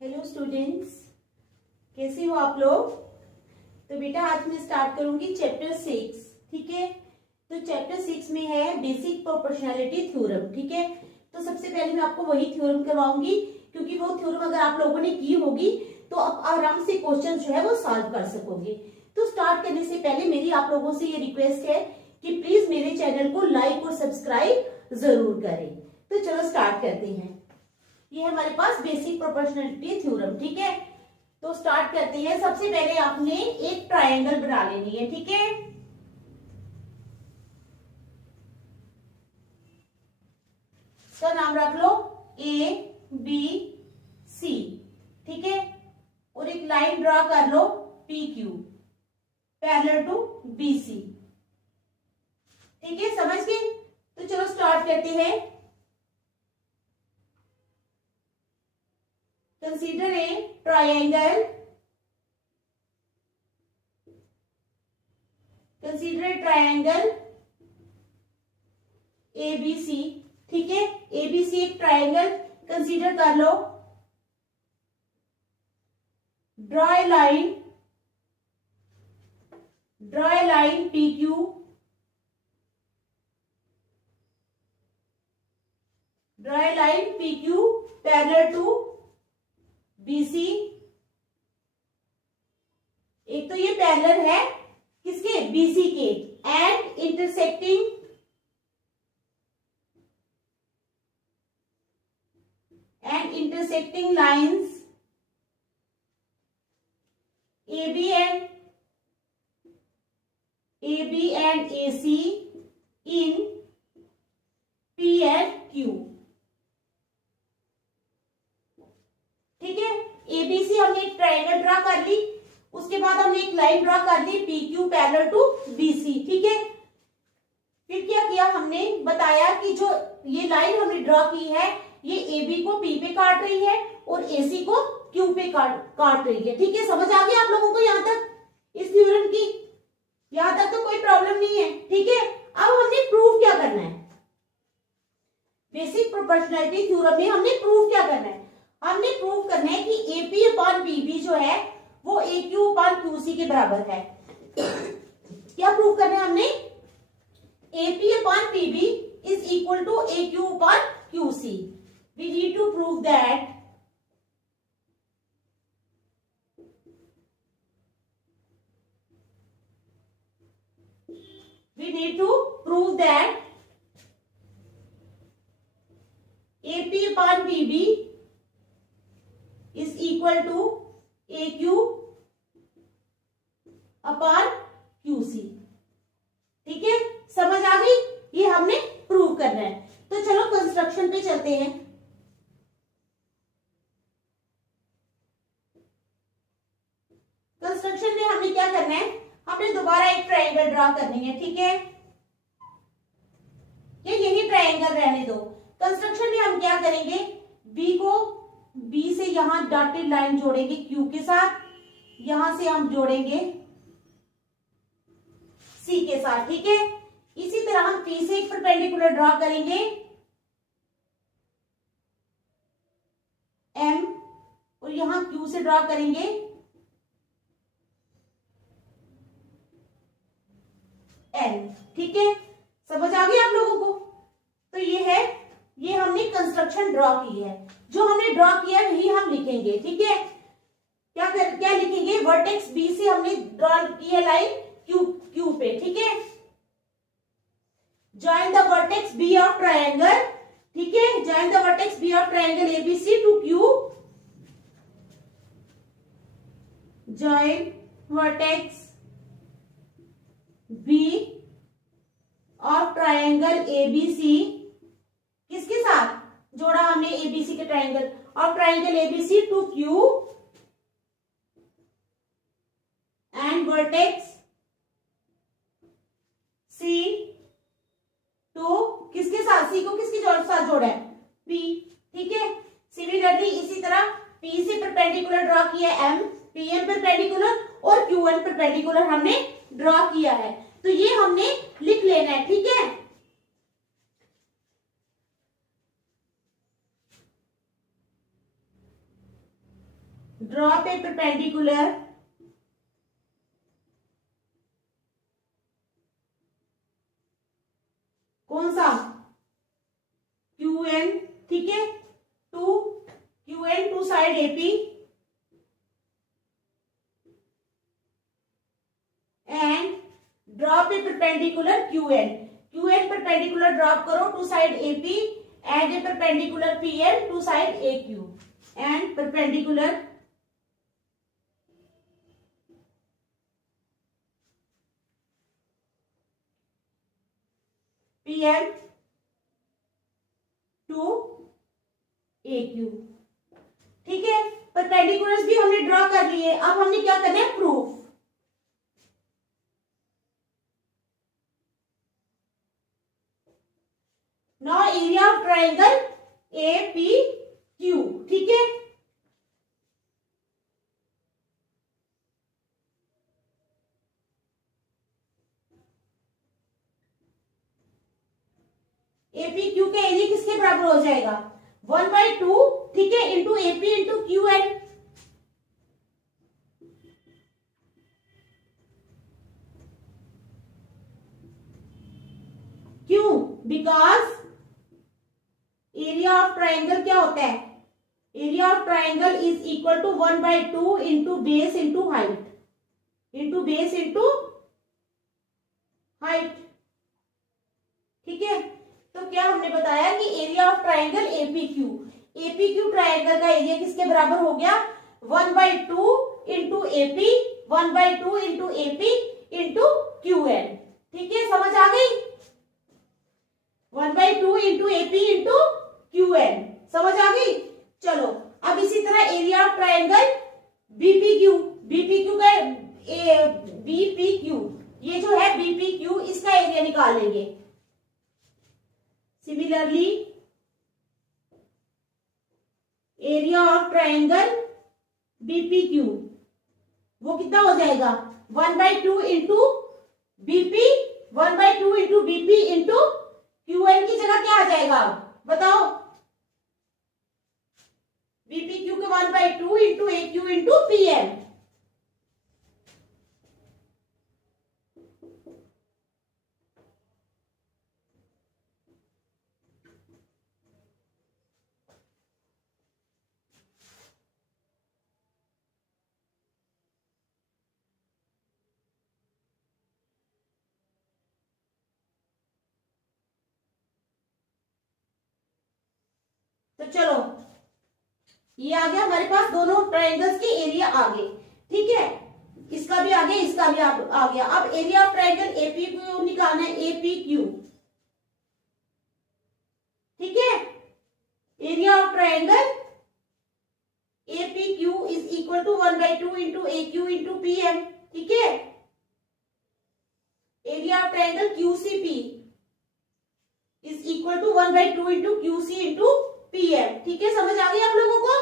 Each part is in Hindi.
हेलो स्टूडेंट्स, कैसे हो आप लोग। तो बेटा आज मैं स्टार्ट करूंगी चैप्टर 6। ठीक है, तो चैप्टर 6 में है बेसिक प्रोपोर्शनैलिटी थ्योरम। ठीक है, तो सबसे पहले मैं आपको वही थ्योरम करवाऊंगी, क्योंकि वो थ्योरम अगर आप लोगों ने की होगी तो आप आराम से क्वेश्चन जो है वो सॉल्व कर सकोगे। तो स्टार्ट करने से पहले मेरी आप लोगों से ये रिक्वेस्ट है कि प्लीज मेरे चैनल को लाइक और सब्सक्राइब जरूर करें। तो चलो स्टार्ट करते हैं। ये हमारे पास बेसिक प्रोपोर्शनैलिटी थ्योरम। ठीक है, तो स्टार्ट करते हैं। सबसे पहले आपने एक ट्रायंगल बना लेनी है। ठीक है, इसका नाम रख लो ए बी सी। ठीक है, और एक लाइन ड्रॉ कर लो P Q parallel to B C. ठीक है, समझ गए। तो चलो स्टार्ट करते हैं। Consider a triangle. Consider a triangle ABC. ठीक है, ABC एक ट्राइंगल कंसीडर कर लो। Draw a line PQ parallel to BC। एक तो ये पैरेलल है किसके, BC के, and intersecting lines AB and AC in P and Q। ठीक है, एबीसी हमने एक ट्रायंगल ड्रॉ कर ली, उसके बाद हमने एक लाइन ड्रॉ कर दी PQ पैरेलल टू BC। ठीक है, फिर क्या किया हमने, बताया कि जो ये लाइन हमने ड्रॉ की है ये AB को P पे काट रही है और AC को Q पे काट रही है। ठीक है, समझ आ गया आप लोगों को यहाँ तक इस थ्योरम की? यहाँ तक तो कोई प्रॉब्लम नहीं है। ठीक है, अब हमने प्रूव क्या करना है। बेसिक प्रोपोर्शनैलिटी थ्योरम में हमने प्रूव क्या करना है, हमने प्रूव करना है कि AP अपॉन PB जो है वो AQ अपॉन QC के बराबर है। क्या प्रूव करना है हमने, AP upon PB is equal to AQ upon QC। We need to prove that AP upon PB is equal to AQ upon QC। ठीक है, समझ आ गई, ये हमने प्रूव करना है। तो चलो कंस्ट्रक्शन पे चलते हैं। कंस्ट्रक्शन में हमने क्या करना है, हमने दोबारा एक ट्रायंगल ड्रॉ करनी है। ठीक है, ये यही ट्रायंगल रहने दो। कंस्ट्रक्शन में हम क्या करेंगे, B से यहां डॉटेड लाइन जोड़ेंगे Q के साथ, यहां से हम जोड़ेंगे C के साथ। ठीक है, इसी तरह हम P से एक परपेंडिकुलर ड्रॉ करेंगे M, और यहां Q से ड्रॉ करेंगे N। ठीक है, समझ आ गया आप लोगों को। तो ये हमने कंस्ट्रक्शन ड्रॉ की है, जो हमने ड्रॉ किया वही हम लिखेंगे। ठीक है, क्या लिखेंगे, वर्टेक्स B से हमने ड्रॉ की है लाइन Q पे। ठीक है, join the vertex B of triangle. ठीक है, join the vertex B of triangle ABC to Q। Join vertex B of triangle ABC, किसके साथ जोड़ा हमने, ABC के triangle of triangle ABC to Q, and vertex C to किसके साथ, C को किसके साथ जोड़ा है, P। ठीक है, सिमिलरली इसी तरह P से परपेंडिकुलर ड्रॉ किया M, PM परपेंडिकुलर और QN परपेंडिकुलर हमने ड्रॉ किया है। तो ये हमने लिख लेना है। ठीक है, ड्रॉप ए परपेंडिकुलर कौन सा क्यू एन, ठीक है, to Q N to side AP and drop a perpendicular Q N perpendicular drop करो to side AP and a perpendicular P N to side A Q and perpendicular P N to A Q. ठीक है, परपेंडिकुलर्स भी हमने ड्रॉ कर लिए। अब हमने क्या करना है, proof. Now area of triangle A P Q, ठीक है। एपी क्यू का एरिया किसके बराबर हो जाएगा, 1/2, ठीक है, into AP into Q N. क्यों, बिकॉज एरिया ऑफ ट्राइंगल क्या होता है, area of triangle is equal to 1/2 into base into height, into base into height. ठीक है, तो क्या हमने बताया कि area of triangle APQ triangle का एरिया किसके बराबर हो गया, 1/2 into AP, 1/2 into AP into Q N. ठीक है, समझ आ गई, 1/2 into AP into Q N, समझ आ गई। चलो अब इसी तरह एरिया ऑफ ट्राइंगल बीपीक्यू का बीपीक्यू, ये जो है बीपीक्यू, इसका एरिया निकालेंगे। Similarly area of triangle BPQ वो कितना हो जाएगा, 1/2 into BP, 1/2 into BP into QN की जगह क्या आ जाएगा बताओ, बीपीक्यू के 1/2 into A Q into P N. तो चलो ये आ गया हमारे पास, दोनों ट्रायंगल्स के एरिया आ गए। ठीक है, इसका भी आ गया, इसका भी आ गया। अब एरिया ऑफ ट्रायंगल एपीक्यू निकालना है, एपीक्यू। ठीक है, area of triangle APQ is equal to 1/2 into A Q into P M. ठीक है, area of triangle QCP is equal to 1/2 into QC into PM. ठीक है, समझ आ गई आप लोगों को।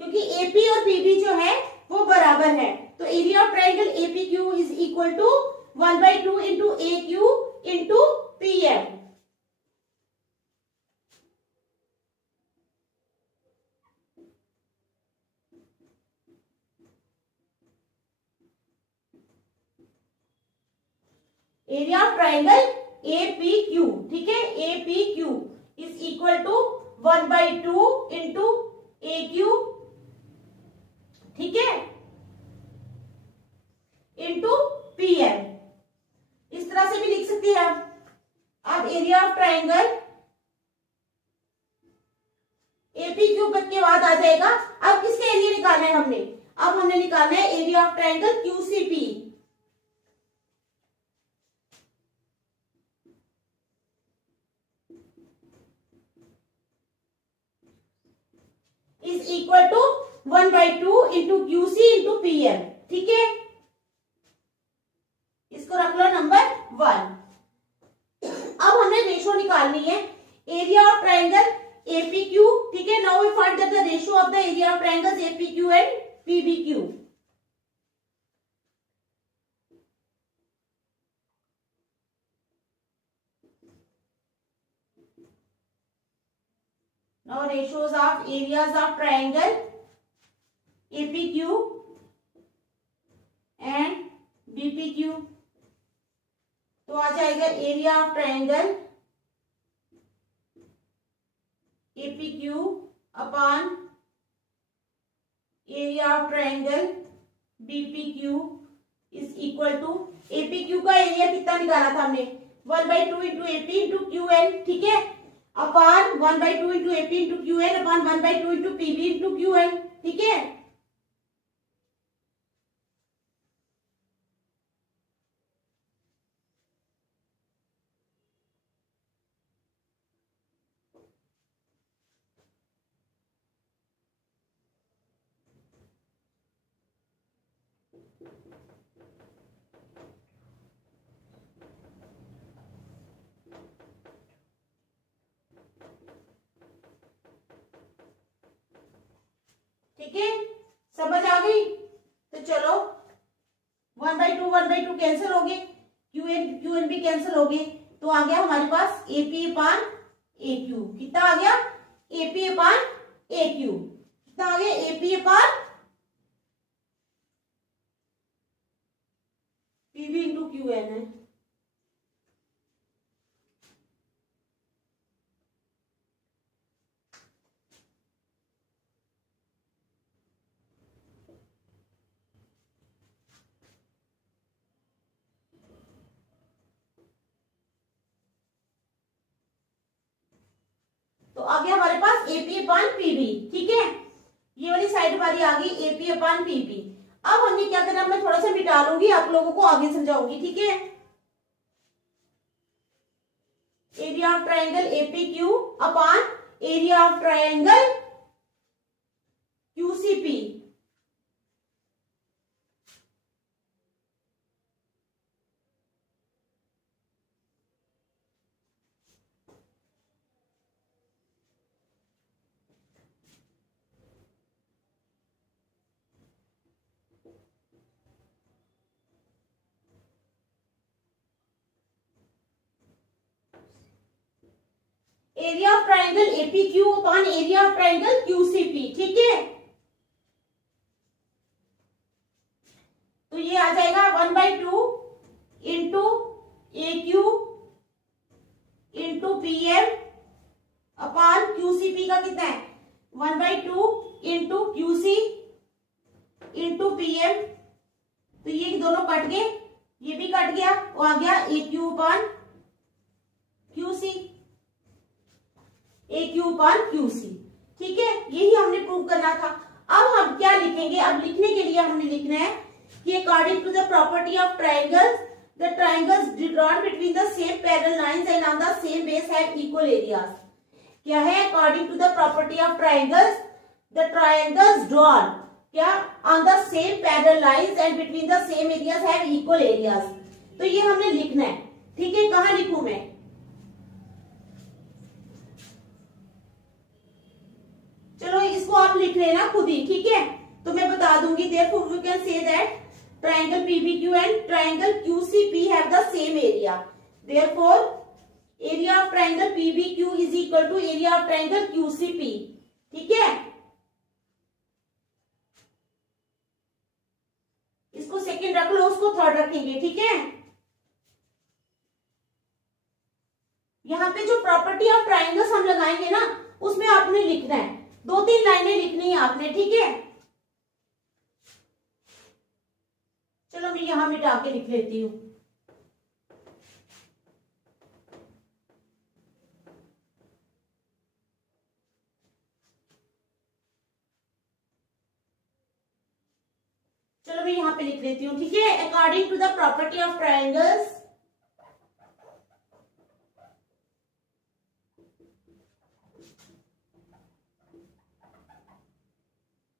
क्योंकि एपी और पीबी जो है वो बराबर है, तो area of triangle APQ is equal to 1/2 into A Q into PM. Area of triangle APQ, ठीक है, APQ is equal to 1/2 into A Q, ठीक है, इंटू पीएम। इस तरह से भी लिख सकते हैं आप। अब एरिया ऑफ ट्राइंगल एपीक्यू के बाद आ जाएगा, अब किसका एरिया निकालना है हमने, अब हमने निकालना है area of triangle QCP. Is equal to 1/2 into QC into PM. ठीक है, इसको रख लो नंबर 1। अब हमने रेशो निकालनी है एरिया ऑफ ट्राइंगल एपीक्यू। ठीक है, now we find the ratio of the area of triangles APQ and PBQ. Now ratios of areas of triangle APQ and BPQ. तो आ जाएगा area of triangle APQ upon area of triangle BPQ is equal to, APQ का एरिया कितना निकाला था हमने 1/2 इंटू AP इंटू QN, ठीक है, upon 1/2 into AP into QN upon 1/2 into PB into QN, ठीक है। ठीक है, समझ आ गई। तो चलो 1/2 कैंसिल हो गए, QN भी कैंसिल हो गए, तो आ गया हमारे पास AP अपान AQ। कितना आ गया AP अपान AQ, कितना आ गया AP अपान PB इंटू QN है। तो आ गया हमारे पास AP अपान PB, ठीक है, ये वाली साइड हमारी आ गई AP अपान PB। अब हमने क्या करना, मैं थोड़ा सा मिटा लूंगी, आप लोगों को आगे समझाऊंगी, ठीक है। Area of triangle APQ upon area of triangle QCP, area of triangle APQ upon area of triangle QCP, ठीक है। तो ये आ जाएगा 1/2 into AQ into PM upon QCP का कितना है 1/2 इंटू QC इंटू PM। तो ये दोनों कट गए, ये भी कट गया, वो आ गया AQ upon QC, AQ upon QC, ठीक है। यही हमने प्रूव करना था। अब हम क्या लिखेंगे, अब लिखने के लिए हमने लिखना है कि according to the property of triangles the triangles drawn between the same parallel lines and on the same base have equal areas. क्या है, according to the property of triangles the triangles drawn क्या on the same parallel lines and between the same areas have equal areas. तो ये हमने लिखना है, ठीक है। कहां लिखूं मैं, चलो इसको आप लिख लेना खुद ही, ठीक है। तो मैं बता दूंगी, therefore we can say that triangle PBQ and triangle QCP have the same area. Therefore area of triangle PBQ is equal to area of triangle QCP, ठीक है। इसको सेकंड रख लो, उसको थर्ड रखेंगे, ठीक है। यहाँ पे जो प्रॉपर्टी ऑफ ट्राइंगल्स हम लगाएंगे ना, उसमें आपने लिखना है, 2-3 लाइनें लिखनी है आपने, ठीक है। चलो मैं यहां मिटा के लिख लेती हूं। चलो मैं यहां पे लिख लेती हूं, ठीक है। According to the property of triangles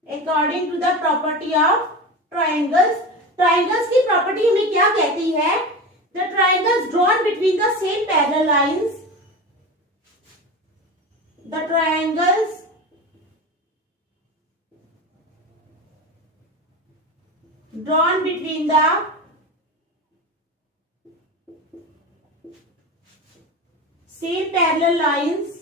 according to the property of triangles, triangles की प्रॉपर्टी हमें क्या कहती है, the triangles drawn between the same parallel lines, the triangles drawn between the same parallel lines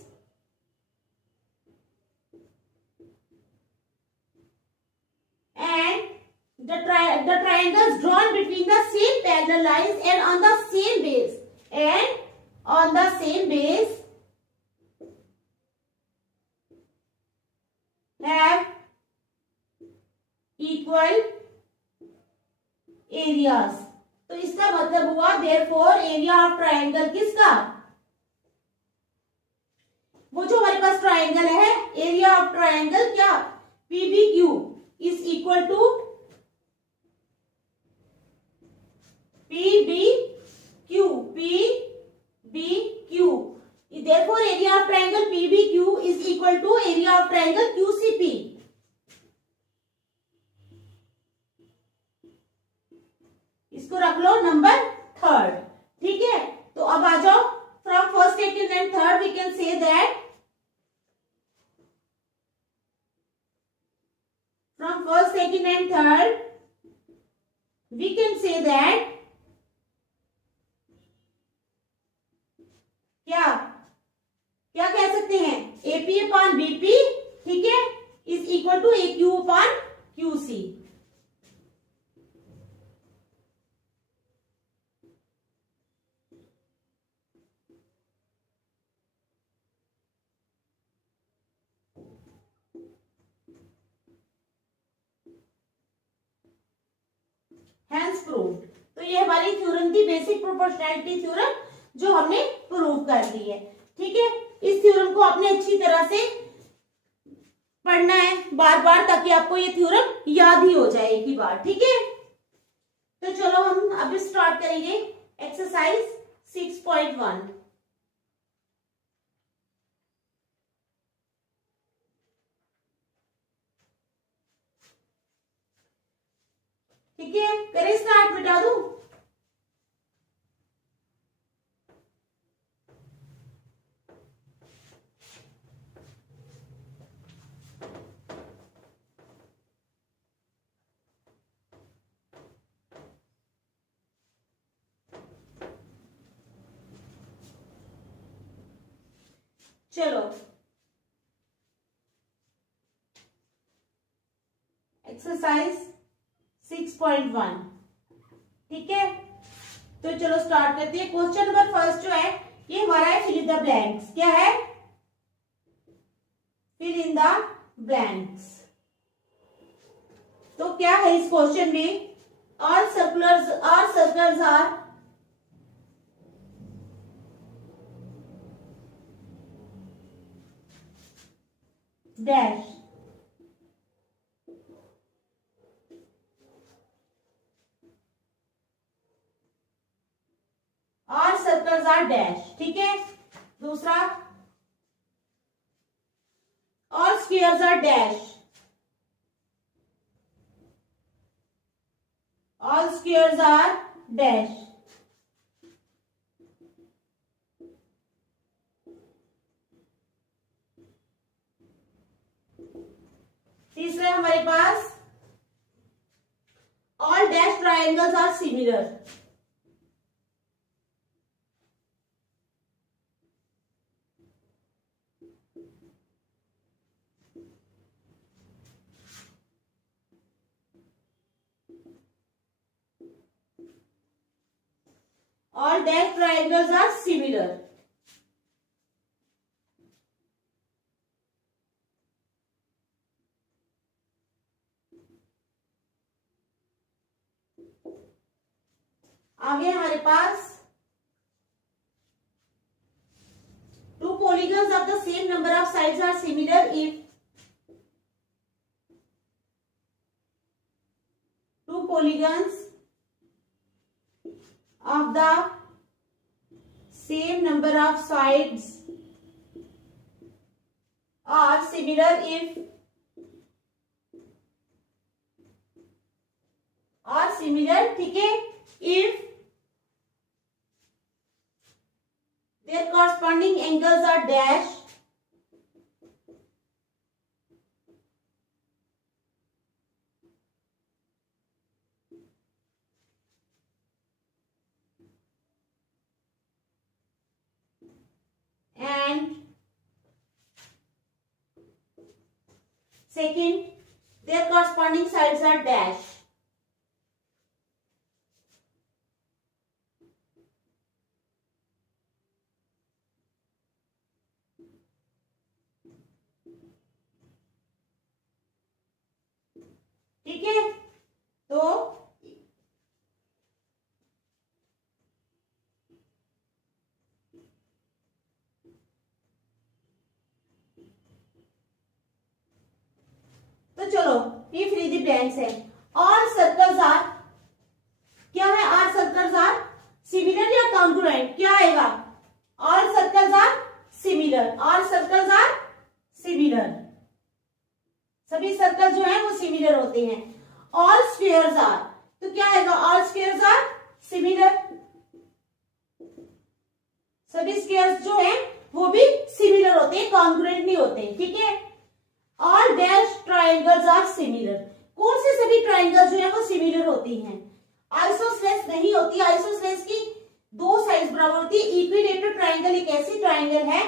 the triangles drawn between the same parallel lines and on the same base have equal areas. तो इसका मतलब हुआ therefore एरिया ऑफ ट्राइंगल किसका, वो जो हमारे पास ट्राइंगल है, एरिया ऑफ ट्राइंगल क्या, PBQ is equal to PBQ. Therefore area of triangle PBQ is equal to area of triangle QCP. इसको रख लो नंबर 3rd. ठीक है, तो अब आ जाओ, from first, second and third we can say that, from first, second and third we can say that क्या कह सकते हैं, AP अपॉन BP, ठीक है, is equal to AQ upon QC. Hence proved. तो ये हमारी थ्योरम थी, बेसिक प्रोपोर्शनैलिटी थ्योरम, जो हमने प्रूव कर दी है. ठीक है, इस थ्योरम को आपने अच्छी तरह से पढ़ना है बार बार, ताकि आपको ये थ्योरम याद ही हो जाए एक ही बार. ठीक है, तो चलो हम अभी स्टार्ट करेंगे एक्सरसाइज 6.1. ठीक है, करें स्टार्ट, मिटा दूं. चलो एक्सरसाइज 6.1. ठीक है, तो चलो स्टार्ट करते हैं. क्वेश्चन नंबर फर्स्ट जो है ये हमारा है फिल इन द ब्लैंक्स. क्या है, फिल इन द ब्लैंक्स. तो क्या है इस क्वेश्चन में, all circles are dash. All circles are dash. ठीक है, दूसरा, all squares are dash. All squares are dash. तीसरा हमारे पास all dash triangles are similar. All dash triangles are similar. आगे हमारे पास two polygons of the same number of sides are similar if two polygons of the same number of sides are similar if are similar. ठीक है, if their corresponding angles are dash and second their corresponding sides are dash. ये फिल द ब्लैंक्स है। ऑल सर्कल्स आर, क्या है, आर सर्कल्स आर सिमिलर या कॉन्ग्रुएंट, क्या आएगा, all circles are similar, all circles are similar, सभी सर्कल जो है वो सिमिलर होते हैं। ऑल स्फीयर्स आर, तो क्या आएगा, ऑल स्फीयर्स आर सिमिलर, सभी स्फीयर्स जो है वो भी सिमिलर होते हैं, कॉन्ग्रुएंट नहीं होते हैं, ठीक है। All dash triangles are similar, कौन से सभी ट्राइंगल जो है वो सिमिलर होती हैं, आइसोसेलेस नहीं होती, आइसोसेलेस की दो साइड्स बराबर होती है। इक्विलेटरल ट्राइंगल एक ऐसी ट्राइंगल है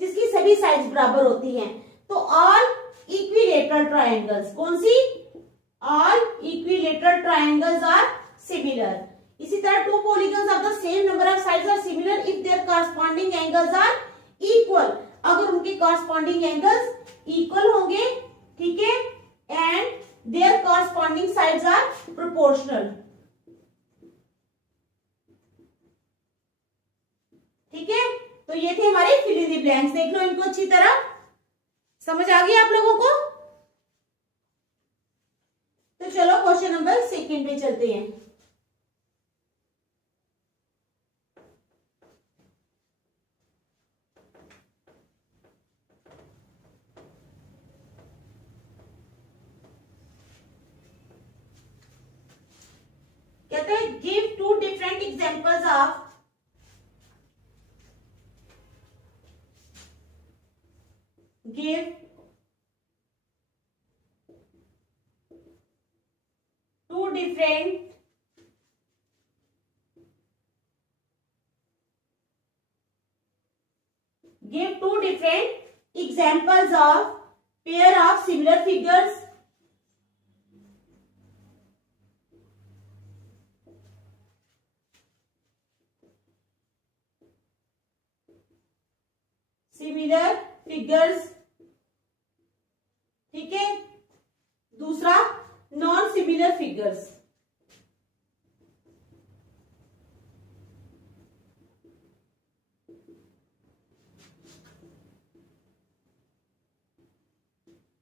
जिसकी सभी साइड्स बराबर होती हैं। तो ऑल इक्विलेटरल ट्राइंगल्स, कौन सी, all equilateral triangles are similar. इसी तरह two polygons of the same number of sides are similar if their corresponding angles are equal, अगर उनके कॉरस्पॉन्डिंग एंगल्स इक्वल होंगे, ठीक है, and their corresponding sides are proportional, ठीक है। तो ये थे हमारे फिल इन द ब्लैंक्स, देख लो इनको अच्छी तरह, समझ आ गई आप लोगों को। तो चलो क्वेश्चन नंबर 2 पे चलते हैं। कहते हैं give 2 different examples of give 2 different examples of pair of similar figures ठीक है। दूसरा नॉन सिमिलर फिगर्स,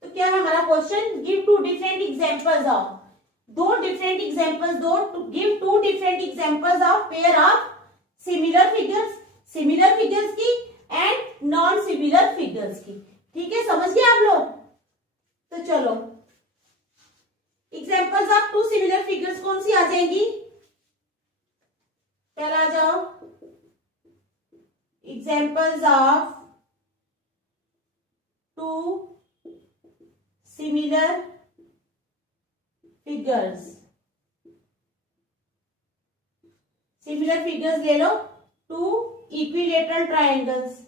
तो क्या है हमारा question, give 2 different examples of, दो डिफरेंट एग्जांपल्स दो, give 2 different examples of pair of similar figures, similar figures की एंड नॉन सिमिलर फिगर्स की, ठीक है, समझ गए आप लोग। तो चलो एग्जांपल्स ऑफ 2 सिमिलर फिगर्स कौन सी आ जाएंगी, पहला आ जाओ, examples of 2 similar figures, similar figures ले लो, 2 इक्विलेटरल ट्रायंगल्स,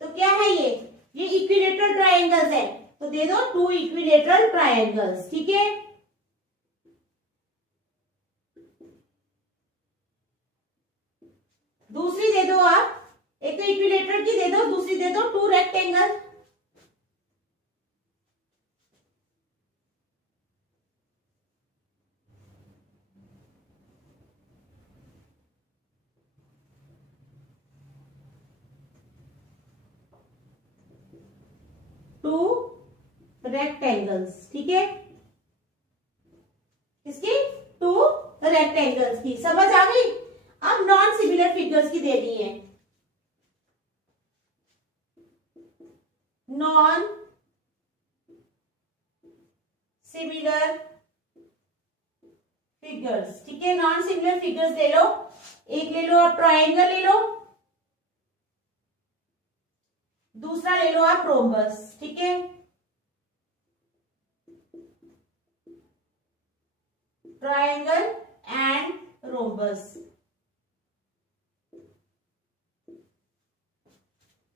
तो क्या है ये इक्विलेटरल ट्रायंगल्स है, तो दे दो 2 इक्विलेटरल ट्रायंगल्स, ठीक है। दूसरी दे दो आप, एक तो इक्विलेटरल की दे दो, दूसरी दे दो 2 रेक्टेंगल, रेक्टेंगल्स, ठीक है, इसकी 2 रेक्टेंगल्स की, समझ आ गई। अब नॉन सिमिलर फिगर्स की देनी है, नॉन सिमिलर फिगर्स, ठीक है, नॉन सिमिलर फिगर्स ले लो, एक ले लो आप ट्रायंगल ले लो, दूसरा ले लो आप रोम्बस, ठीक है, ट्रायंगल एंड रोम्बस,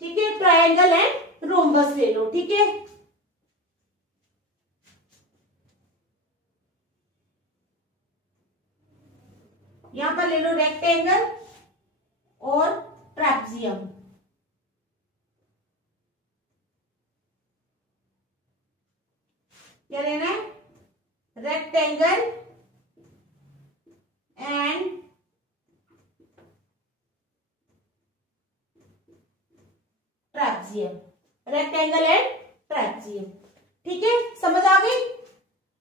ठीक है, ट्रायंगल एंड रोम्बस ले लो, ठीक है। यहां पर ले लो रेक्टेंगल और ट्रैपेजियम, क्या लेना है, rectangle and trapezium, rectangle and trapezium. ठीक है, समझ आ गई?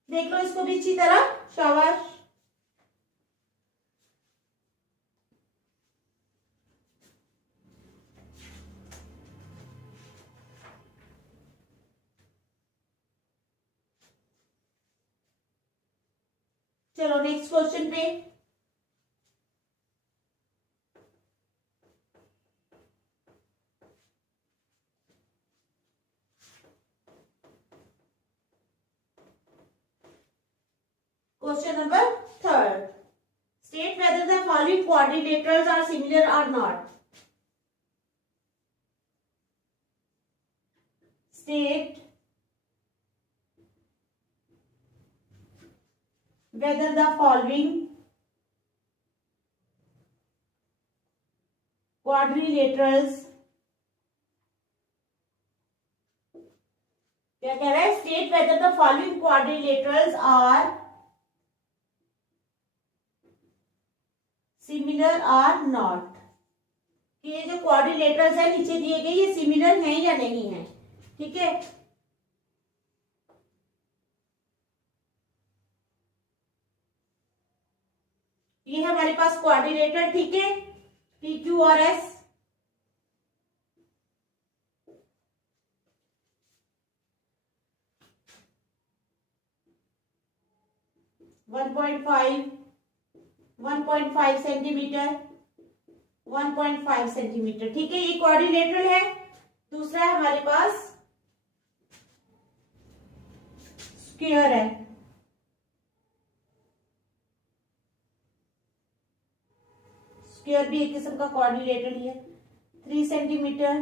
देख लो इसको भी अच्छी तरह, शाबाश। चलो नेक्स्ट क्वेश्चन पे। Question number 3rd. State whether the following quadrilaterals are similar or not. State whether the following quadrilaterals, क्या कह रहा है? State whether the following quadrilaterals are similar or not, कि ये जो क्वाड्रिलेटरल्स है नीचे दिए गए ये सिमिलर हैं या नहीं है। ठीक है, ये है हमारे पास क्वाड्रिलेटर। ठीक है, पी क्यू और S. One point five centimetre, 1.5 centimetre. ठीक है, ये क्वाड्रिलेटरल है। दूसरा है हमारे पास स्क्वायर है। स्क्वायर भी एक किस्म का क्वाड्रिलेटरल ही है। 3 सेंटीमीटर,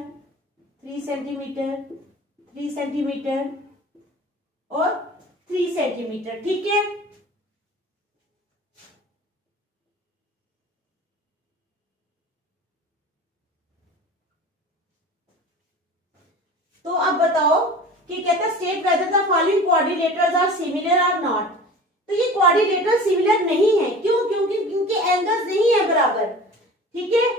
3 सेंटीमीटर, 3 सेंटीमीटर और 3 सेंटीमीटर। ठीक है, तो अब बताओ कि कहता है state whether the following quadrilaterals are similar और नॉट। तो ये क्वाड्रिलेटरल सिमिलर नहीं है, क्यों? क्योंकि इनके एंगल्स नहीं है बराबर। ठीक है,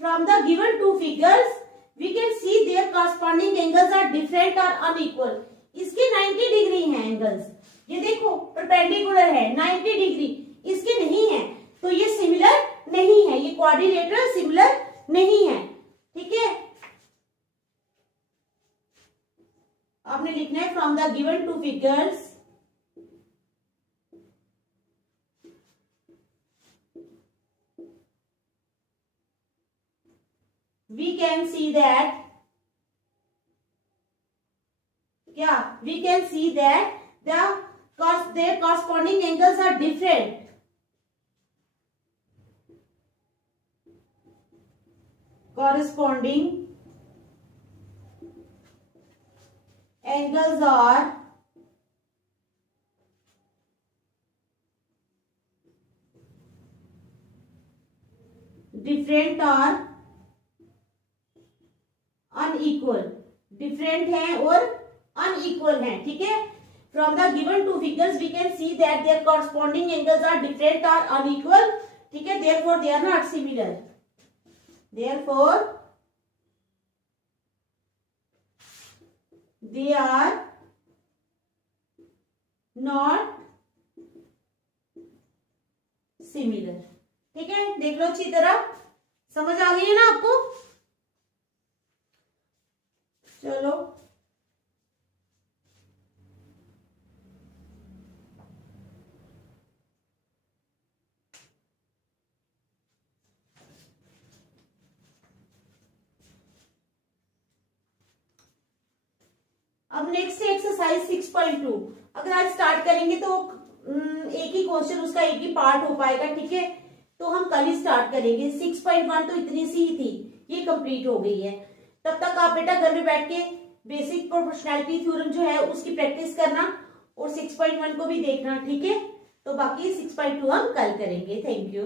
from the given two figures we can see their corresponding angles are different और अनइक्वल। इसके 90 डिग्री हैं एंगल्स, ये देखो परपेंडिकुलर है 90 डिग्री, इसके नहीं है, तो ये सिमिलर नहीं है, ये क्वाड्रिलेटरल सिमिलर नहीं है। ठीक है, आपने लिखना है from the given two figures we can see that, क्या? We can see that their corresponding angles are different. Corresponding angles are different or unequal, different है और अनइक्वल है। ठीक है, from the given two figures we can see that their corresponding angles are different और अनइक्वल। ठीक है, therefore they are not similar, therefore they are not similar। ठीक है, देख लो अच्छी तरह, समझ आ गई है ना आपको? चलो अब नेक्स्ट एक्सरसाइज 6.2। अगर आज स्टार्ट करेंगे तो एक ही क्वेश्चन, उसका एक ही पार्ट हो पाएगा। ठीक है, तो हम कल ही स्टार्ट करेंगे। 6.1 तो इतनी सी ही थी, ये कंप्लीट हो गई है। तब तक आप बेटा घर में बैठ के बेसिक प्रोपोर्शनैलिटी थ्योरम जो है उसकी प्रैक्टिस करना और 6.1 को भी देखना। ठीक है, तो बाकी 6.2 हम कल करेंगे। Thank you.